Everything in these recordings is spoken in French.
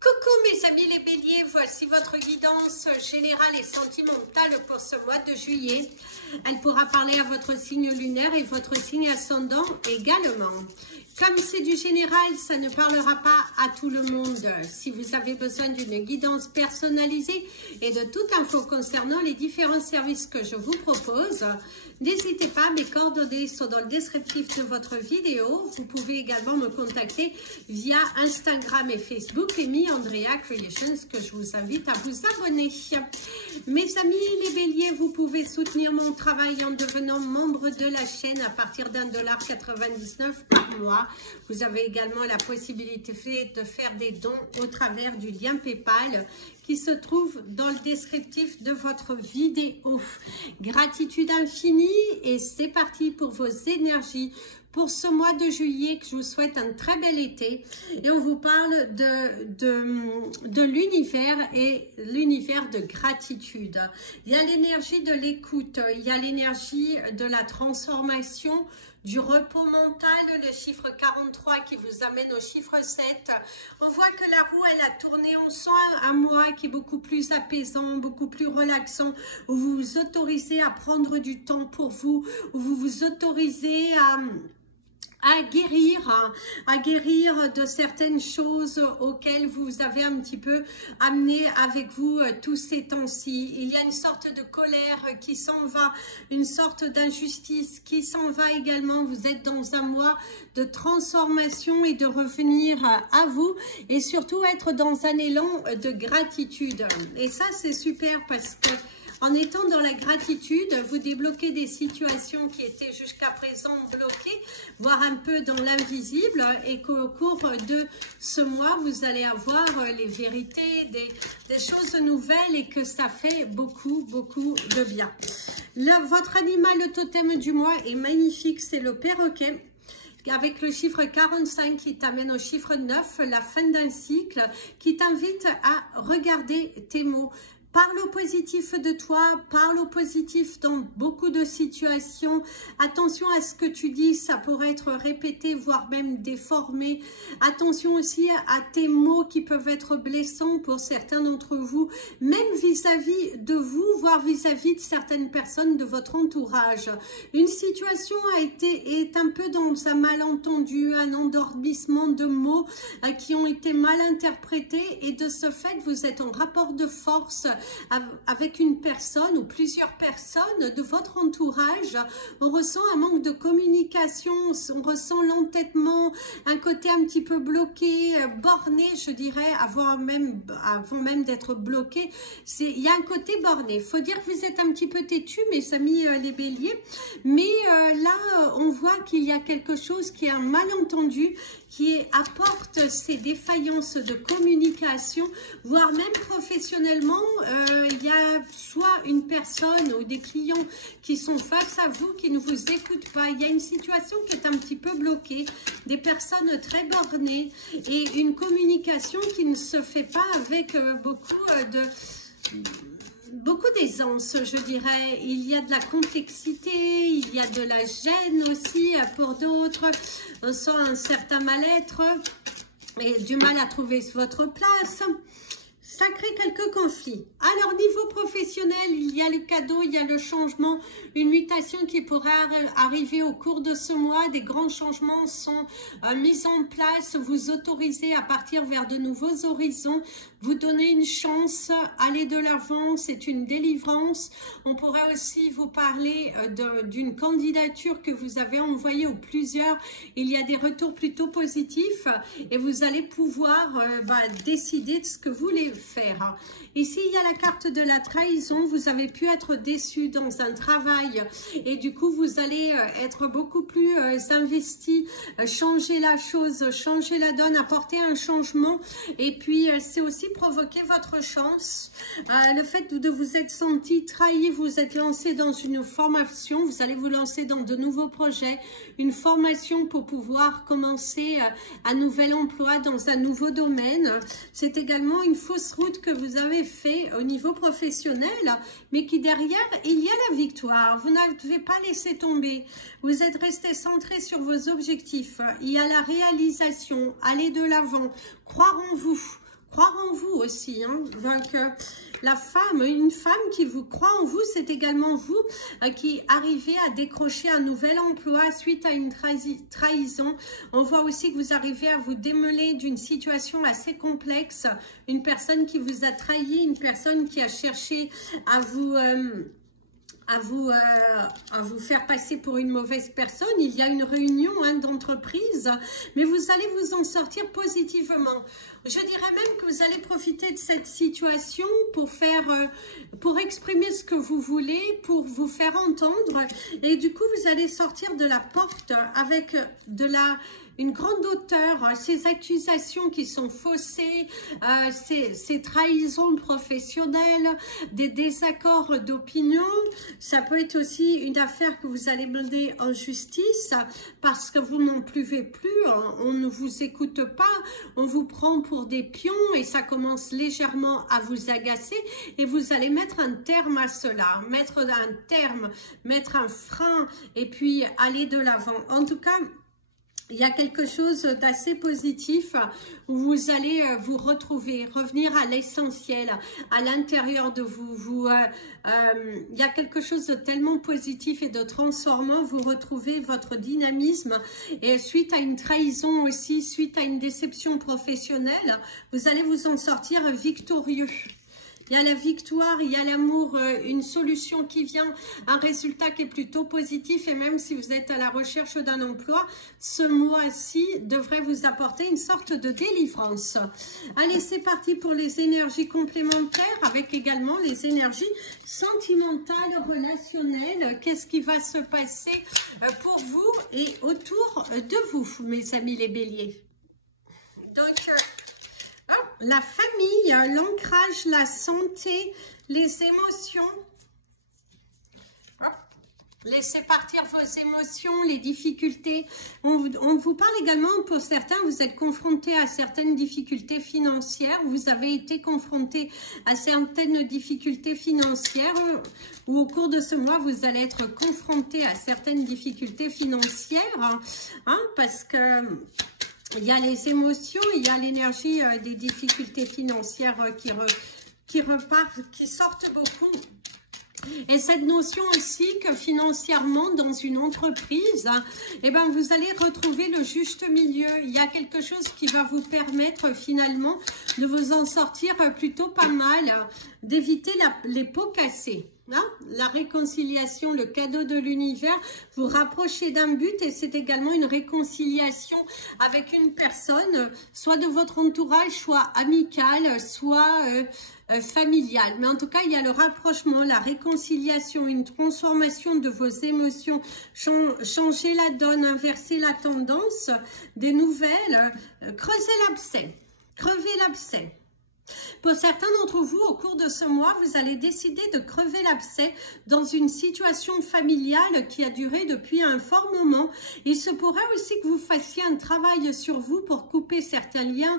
Coucou mes amis les béliers, voici votre guidance générale et sentimentale pour ce mois de juillet. Elle pourra parler à votre signe lunaire et votre signe ascendant également. Comme c'est du général, ça ne parlera pas à tout le monde. Si vous avez besoin d'une guidance personnalisée et de toute info concernant les différents services que je vous propose, n'hésitez pas, mes coordonnées sont dans le descriptif de votre vidéo. Vous pouvez également me contacter via Instagram et Facebook, Amy Andrea Creations, que je vous invite à vous abonner. Mes amis les béliers, vous pouvez soutenir mon travail en devenant membre de la chaîne à partir d'1,99 $ par mois. Vous avez également la possibilité de faire des dons au travers du lien PayPal qui se trouve dans le descriptif de votre vidéo. Gratitude infinie et c'est parti pour vos énergies pour ce mois de juillet, que je vous souhaite un très bel été. Et on vous parle de l'univers et l'univers de gratitude. Il y a l'énergie de l'écoute, il y a l'énergie de la transformation, du repos mental, le chiffre 43 qui vous amène au chiffre 7. On voit que la roue, elle a tourné. On sent un mois qui est beaucoup plus apaisant, beaucoup plus relaxant, où vous vous autorisez à prendre du temps pour vous, où vous vous autorisez à guérir de certaines choses auxquelles vous avez un petit peu amené avec vous tous ces temps-ci. Il y a une sorte de colère qui s'en va, une sorte d'injustice qui s'en va également. Vous êtes dans un mois de transformation et de revenir à vous et surtout être dans un élan de gratitude. Et ça, c'est super parce que en étant dans la gratitude, vous débloquez des situations qui étaient jusqu'à présent bloquées, voire un peu dans l'invisible, et qu'au cours de ce mois, vous allez avoir les vérités, des choses nouvelles, et que ça fait beaucoup, beaucoup de bien. Votre animal, le totem du mois, est magnifique, c'est le perroquet, avec le chiffre 45 qui t'amène au chiffre 9, la fin d'un cycle, qui t'invite à regarder tes mots. Parle au positif de toi, parle au positif dans beaucoup de situations. Attention à ce que tu dis, ça pourrait être répété, voire même déformé. Attention aussi à tes mots qui peuvent être blessants pour certains d'entre vous, même vis-à-vis de vous, voire vis-à-vis de certaines personnes de votre entourage. Une situation est un peu dans un malentendu, un endormissement de mots qui ont été mal interprétés, et de ce fait, vous êtes en rapport de force avec une personne ou plusieurs personnes de votre entourage. On ressent un manque de communication, on ressent l'entêtement, un côté un petit peu bloqué, borné, je dirais, avant même d'être bloqué. Il y a un côté borné. Il faut dire que vous êtes un petit peu têtu, mes amis les béliers, mais là, on voit qu'il y a quelque chose qui est un malentendu, qui apporte ces défaillances de communication, voire même professionnellement, il y a soit une personne ou des clients qui sont face à vous, qui ne vous écoutent pas. Il y a une situation qui est un petit peu bloquée, des personnes très bornées et une communication qui ne se fait pas avec beaucoup d'aisance, je dirais. Il y a de la complexité, il y a de la gêne aussi pour d'autres. On sent un certain mal-être et du mal à trouver votre place. Ça crée quelques conflits. Alors, niveau professionnel, il y a le cadeau, il y a le changement, une mutation qui pourrait arriver au cours de ce mois. Des grands changements sont mis en place. Vous autorisez à partir vers de nouveaux horizons. Vous donnez une chance, aller de l'avant, c'est une délivrance. On pourrait aussi vous parler d'une candidature que vous avez envoyée ou plusieurs. Il y a des retours plutôt positifs et vous allez pouvoir décider de ce que vous voulez faire. Ici, il y a la carte de la trahison. Vous avez pu être déçu dans un travail et du coup, vous allez être beaucoup plus investi, changer la chose, changer la donne, apporter un changement. Et puis, c'est aussi provoquer votre chance. Le fait de vous être senti trahi, vous êtes lancé dans une formation, vous allez vous lancer dans de nouveaux projets, une formation pour pouvoir commencer un nouvel emploi dans un nouveau domaine. C'est également une fausse route que vous avez fait au niveau professionnel, mais qui derrière, il y a la victoire. Vous n'avez pas laissé tomber. Vous êtes resté centré sur vos objectifs. Il y a la réalisation, aller de l'avant, croire en vous. Croire aussi. Hein. Donc, la femme, une femme qui vous croit en vous, c'est également vous qui arrivez à décrocher un nouvel emploi suite à une trahison. On voit aussi que vous arrivez à vous démêler d'une situation assez complexe. Une personne qui vous a trahi, une personne qui a cherché à vous faire passer pour une mauvaise personne. Il y a une réunion d'entreprise, mais vous allez vous en sortir positivement. Je dirais même que vous allez profiter de cette situation pour exprimer ce que vous voulez, pour vous faire entendre, et du coup vous allez sortir de la porte avec une grande hauteur. Ces accusations qui sont faussées, ces trahisons professionnelles, des désaccords d'opinion. Ça peut être aussi une affaire que vous allez mener en justice parce que vous n'en pouvez plus, on ne vous écoute pas, on vous prend pour des pions et ça commence légèrement à vous agacer et vous allez mettre un terme à cela, mettre un frein et puis aller de l'avant. En tout cas, il y a quelque chose d'assez positif où vous allez vous retrouver, revenir à l'essentiel, à l'intérieur de vous. Il y a quelque chose de tellement positif et de transformant. Vous retrouvez votre dynamisme et suite à une trahison aussi, suite à une déception professionnelle, vous allez vous en sortir victorieux. Il y a la victoire, il y a l'amour, une solution qui vient, un résultat qui est plutôt positif. Et même si vous êtes à la recherche d'un emploi, ce mois-ci devrait vous apporter une sorte de délivrance. Allez, c'est parti pour les énergies complémentaires avec également les énergies sentimentales, relationnelles. Qu'est-ce qui va se passer pour vous et autour de vous, mes amis les béliers? Donc, la famille, l'ancrage, la santé, les émotions. Laissez partir vos émotions, les difficultés. On vous parle également, pour certains, vous êtes confrontés à certaines difficultés financières. Vous avez été confrontés à certaines difficultés financières ou au cours de ce mois, vous allez être confrontés à certaines difficultés financières parce que il y a les émotions, il y a l'énergie des difficultés financières qui sortent beaucoup. Et cette notion aussi que financièrement, dans une entreprise, vous allez retrouver le juste milieu. Il y a quelque chose qui va vous permettre finalement de vous en sortir plutôt pas mal, d'éviter les pots cassés. La réconciliation, le cadeau de l'univers, vous rapprochez d'un but et c'est également une réconciliation avec une personne, soit de votre entourage, soit amicale, soit familiale. Mais en tout cas, il y a le rapprochement, la réconciliation, une transformation de vos émotions, changer la donne, inverser la tendance, des nouvelles, creuser l'abcès, crever l'abcès. Pour certains d'entre vous, au cours de ce mois, vous allez décider de crever l'abcès dans une situation familiale qui a duré depuis un fort moment. Il se pourrait aussi que vous fassiez un travail sur vous pour couper certains liens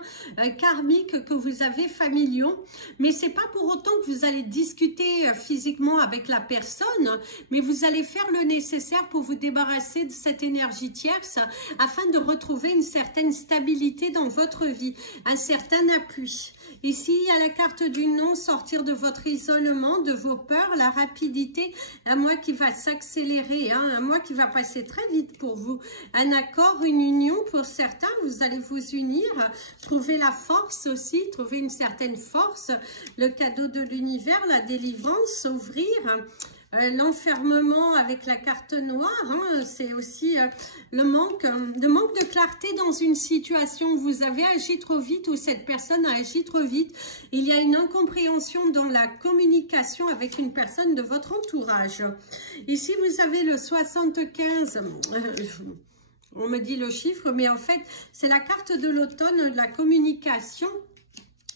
karmiques que vous avez familiaux. Mais ce n'est pas pour autant que vous allez discuter physiquement avec la personne, mais vous allez faire le nécessaire pour vous débarrasser de cette énergie tierce afin de retrouver une certaine stabilité dans votre vie, un certain appui. Ici, il y a la carte du non, sortir de votre isolement, de vos peurs, la rapidité, un mois qui va s'accélérer, un mois qui va passer très vite pour vous. Un accord, une union pour certains, vous allez vous unir, trouver la force aussi, trouver une certaine force, le cadeau de l'univers, la délivrance, s'ouvrir. L'enfermement avec la carte noire, c'est aussi le manque de clarté dans une situation où vous avez agi trop vite ou cette personne a agi trop vite. Il y a une incompréhension dans la communication avec une personne de votre entourage. Ici, vous avez le 75. On me dit le chiffre, mais en fait, c'est la carte de l'automne, de la communication.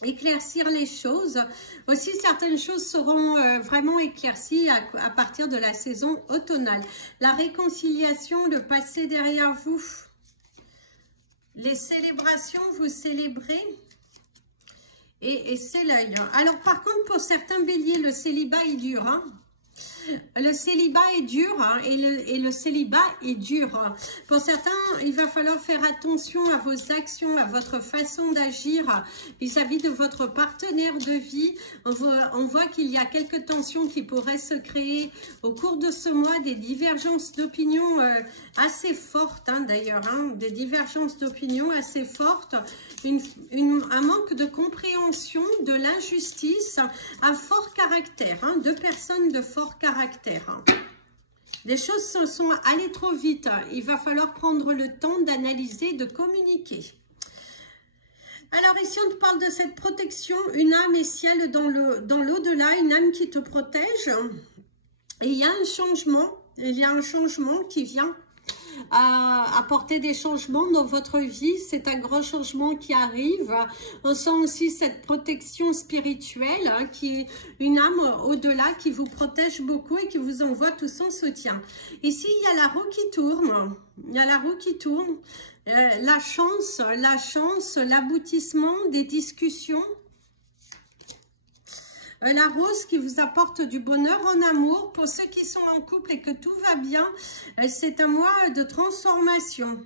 Éclaircir les choses. Aussi, certaines choses seront vraiment éclaircies à partir de la saison automnale. La réconciliation, le passé derrière vous. Les célébrations, vous célébrez. Et c'est l'œil. Alors, par contre, pour certains béliers, le célibat, il dure. Le célibat est dur hein, et le célibat est dur. Hein. Pour certains, il va falloir faire attention à vos actions, à votre façon d'agir vis-à-vis de votre partenaire de vie. On voit qu'il y a quelques tensions qui pourraient se créer au cours de ce mois, des divergences d'opinion assez fortes hein, d'ailleurs, hein, des divergences d'opinion assez fortes, un manque de compréhension de l'injustice, un fort caractère, hein, deux personnes de fort caractère. Hein. Les choses se sont allées trop vite, il va falloir prendre le temps d'analyser, de communiquer. Alors ici on te parle de cette protection, une âme et ciel dans l'au-delà, une âme qui te protège. Et il y a un changement qui vient apporter des changements dans votre vie. C'est un grand changement qui arrive. On sent aussi cette protection spirituelle hein, qui est une âme au-delà qui vous protège beaucoup et qui vous envoie tout son soutien. Ici, il y a la roue qui tourne. Il y a la roue qui tourne. La chance, l'aboutissement des discussions. La rose qui vous apporte du bonheur en amour. Pour ceux qui sont en couple et que tout va bien, c'est un mois de transformation.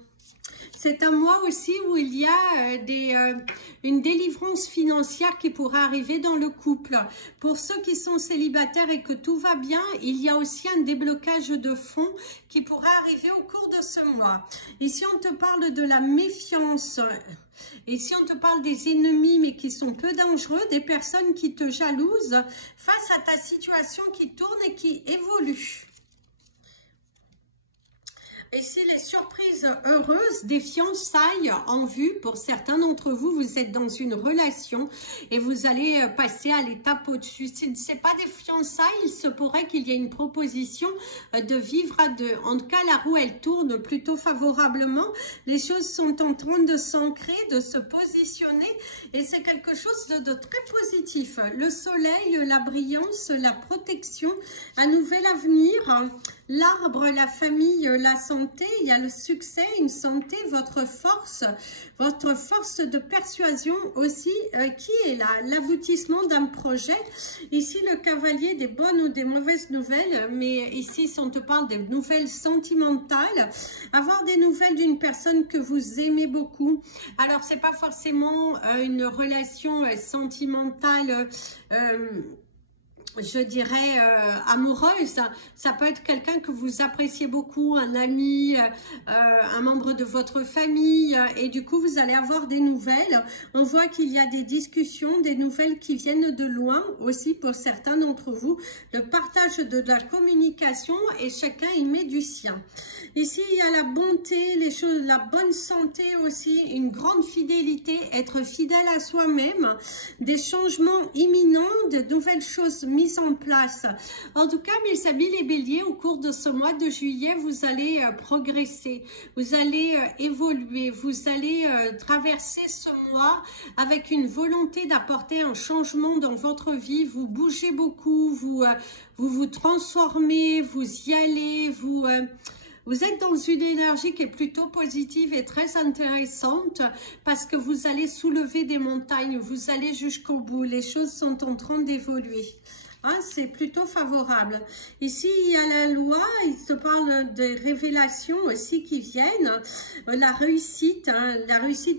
C'est un mois aussi où il y a une délivrance financière qui pourrait arriver dans le couple. Pour ceux qui sont célibataires et que tout va bien, il y a aussi un déblocage de fonds qui pourrait arriver au cours de ce mois. Ici, on te parle de la méfiance. Ici, on te parle des ennemis, mais qui sont peu dangereux, des personnes qui te jalousent face à ta situation qui tourne et qui évolue. Ici, les surprises heureuses, des fiançailles en vue. Pour certains d'entre vous, vous êtes dans une relation et vous allez passer à l'étape au-dessus. Si ce n'est pas des fiançailles, il se pourrait qu'il y ait une proposition de vivre à deux. En tout cas, la roue, elle tourne plutôt favorablement. Les choses sont en train de s'ancrer, de se positionner et c'est quelque chose de très positif. Le soleil, la brillance, la protection, un nouvel avenir. L'arbre, la famille, la santé, il y a le succès, une santé, votre force de persuasion aussi qui est là, l'aboutissement d'un projet. Ici, le cavalier, des bonnes ou des mauvaises nouvelles, mais ici, si on te parle des nouvelles sentimentales, avoir des nouvelles d'une personne que vous aimez beaucoup. Alors, c'est pas forcément une relation sentimentale je dirais amoureuse, ça peut être quelqu'un que vous appréciez beaucoup, un ami, un membre de votre famille et du coup vous allez avoir des nouvelles. On voit qu'il y a des discussions, des nouvelles qui viennent de loin aussi pour certains d'entre vous, le partage de la communication et chacun y met du sien. Ici il y a la bonté, les choses, la bonne santé aussi, une grande fidélité, être fidèle à soi-même, des changements imminents, de nouvelles choses mises en place. En tout cas, mes amis les béliers, au cours de ce mois de juillet, vous allez progresser, vous allez évoluer, vous allez traverser ce mois avec une volonté d'apporter un changement dans votre vie. Vous bougez beaucoup, vous transformez, vous y allez, vous êtes dans une énergie qui est plutôt positive et très intéressante parce que vous allez soulever des montagnes, vous allez jusqu'au bout, les choses sont en train d'évoluer. Hein, c'est plutôt favorable. Ici, il y a la loi, il se parle de révélations aussi qui viennent, la réussite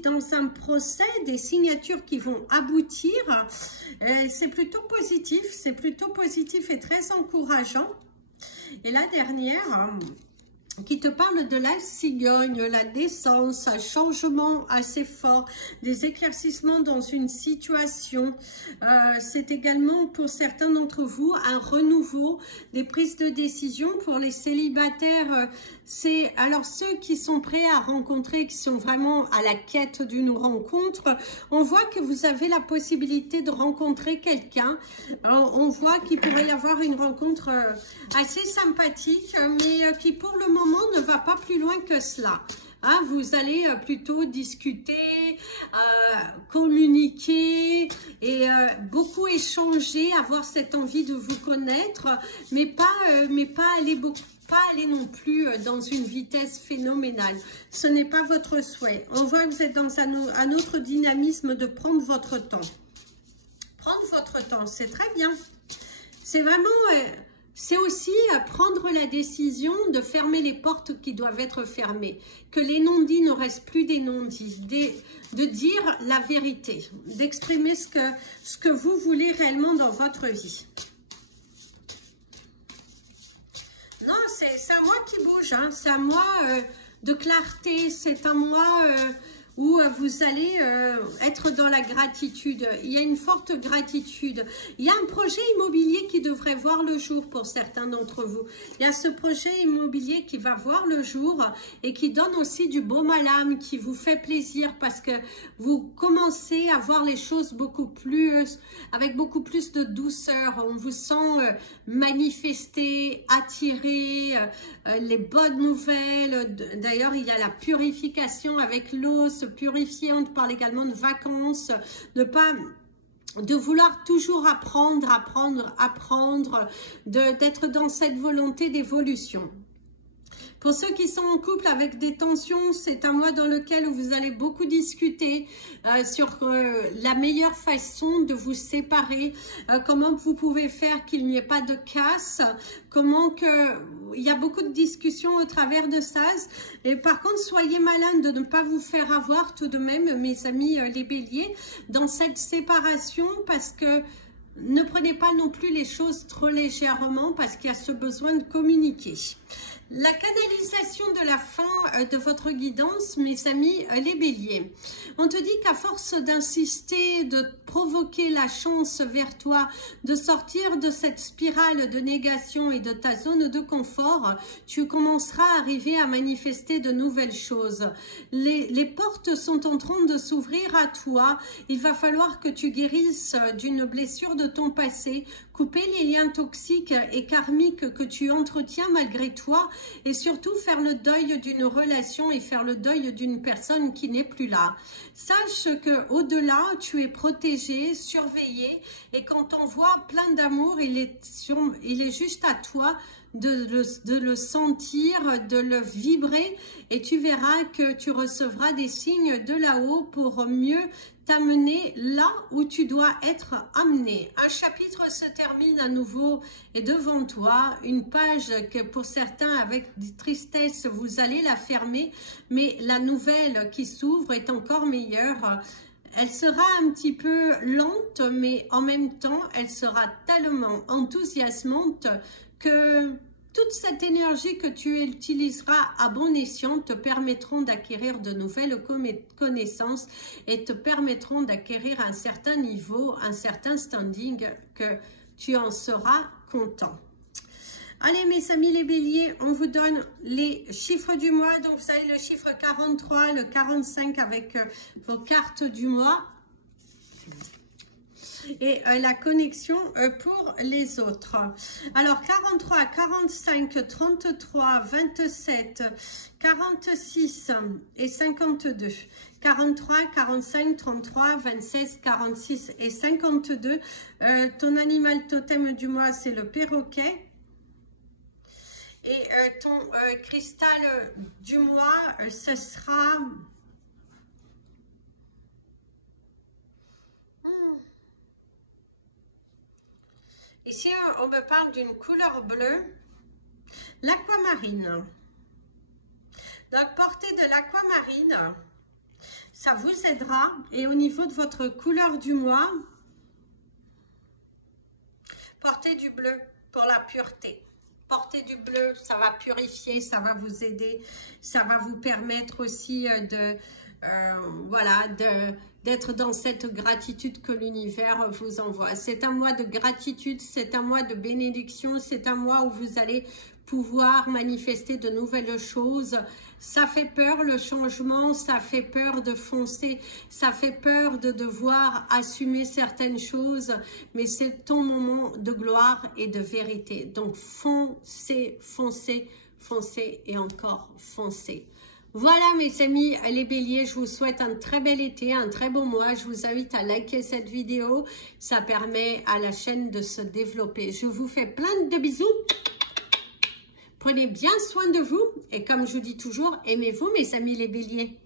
dans un procès, des signatures qui vont aboutir. C'est plutôt positif et très encourageant. Et la dernière qui te parle de la cigogne, la naissance, un changement assez fort, des éclaircissements dans une situation. C'est également pour certains d'entre vous un renouveau, des prises de décision. Pour les célibataires, c'est alors ceux qui sont prêts à rencontrer, qui sont vraiment à la quête d'une rencontre. On voit que vous avez la possibilité de rencontrer quelqu'un. On voit qu'il pourrait y avoir une rencontre assez sympathique, mais qui pour le moment ne va pas plus loin que cela. Hein, vous allez plutôt discuter, communiquer et beaucoup échanger, avoir cette envie de vous connaître, mais pas aller non plus dans une vitesse phénoménale. Ce n'est pas votre souhait. On voit que vous êtes dans un autre dynamisme de prendre votre temps. Prendre votre temps, c'est très bien. C'est vraiment... c'est aussi prendre la décision de fermer les portes qui doivent être fermées, que les non-dits ne restent plus des non-dits, de dire la vérité, d'exprimer ce que vous voulez réellement dans votre vie. Non, c'est un mois qui bouge, hein. C'est un mois de clarté, c'est un mois où vous allez être dans la gratitude. Il y a une forte gratitude. Il y a un projet immobilier qui devrait voir le jour pour certains d'entre vous. Il y a ce projet immobilier qui va voir le jour et qui donne aussi du baume à l'âme, qui vous fait plaisir parce que vous commencez à voir les choses avec beaucoup plus de douceur. On vous sent manifester, attirer les bonnes nouvelles. D'ailleurs, il y a la purification avec l'eau, purifier. On parle également de vacances, de vouloir toujours apprendre, d'être dans cette volonté d'évolution. Pour ceux qui sont en couple avec des tensions, c'est un mois dans lequel vous allez beaucoup discuter sur la meilleure façon de vous séparer, comment vous pouvez faire qu'il n'y ait pas de casse, il y a beaucoup de discussions au travers de ça. Et par contre, soyez malin de ne pas vous faire avoir tout de même, mes amis les béliers, dans cette séparation, parce que ne prenez pas non plus les choses trop légèrement, parce qu'il y a ce besoin de communiquer. La canalisation de la fin de votre guidance, mes amis les béliers. On te dit qu'à force d'insister, de provoquer la chance vers toi, de sortir de cette spirale de négation et de ta zone de confort, tu commenceras à arriver à manifester de nouvelles choses. Les portes sont en train de s'ouvrir à toi. Il va falloir que tu guérisses d'une blessure de ton passé, couper les liens toxiques et karmiques que tu entretiens malgré toi, et surtout faire le deuil d'une relation et faire le deuil d'une personne qui n'est plus là. Sache que au-delà, tu es protégé, surveillé, et quand on voit plein d'amour, il est juste à toi de le sentir, de le vibrer, et tu verras que tu recevras des signes de là-haut pour mieux t'amener là où tu dois être amené. Un chapitre se termine à nouveau et devant toi, une page que pour certains avec tristesse vous allez la fermer, mais la nouvelle qui s'ouvre est encore meilleure. Elle sera un petit peu lente, mais en même temps elle sera tellement enthousiasmante que toute cette énergie que tu utiliseras à bon escient te permettront d'acquérir de nouvelles connaissances et te permettront d'acquérir un certain niveau, un certain standing, que tu en seras content. Allez mes amis les béliers, on vous donne les chiffres du mois. Donc vous avez le chiffre 43, le 45 avec vos cartes du mois. Et la connexion pour les autres. Alors 43, 45, 33, 27, 46 et 52. 43, 45, 33, 26, 46 et 52. Ton animal totem du mois, c'est le perroquet. Et ton cristal du mois, ce sera... Ici, on me parle d'une couleur bleue, l'aquamarine. Donc, portez de l'aquamarine, ça vous aidera. Et au niveau de votre couleur du mois, portez du bleu pour la pureté. Portez du bleu, ça va purifier, ça va vous aider, ça va vous permettre aussi d'être dans cette gratitude que l'univers vous envoie. C'est un mois de gratitude, c'est un mois de bénédiction, c'est un mois où vous allez pouvoir manifester de nouvelles choses. Ça fait peur le changement, ça fait peur de foncer, ça fait peur de devoir assumer certaines choses, mais c'est ton moment de gloire et de vérité. Donc foncez, foncez, foncez et encore foncez. Voilà mes amis les béliers, je vous souhaite un très bel été, un très bon mois. Je vous invite à liker cette vidéo, ça permet à la chaîne de se développer. Je vous fais plein de bisous. Prenez bien soin de vous et comme je vous dis toujours, aimez-vous mes amis les béliers.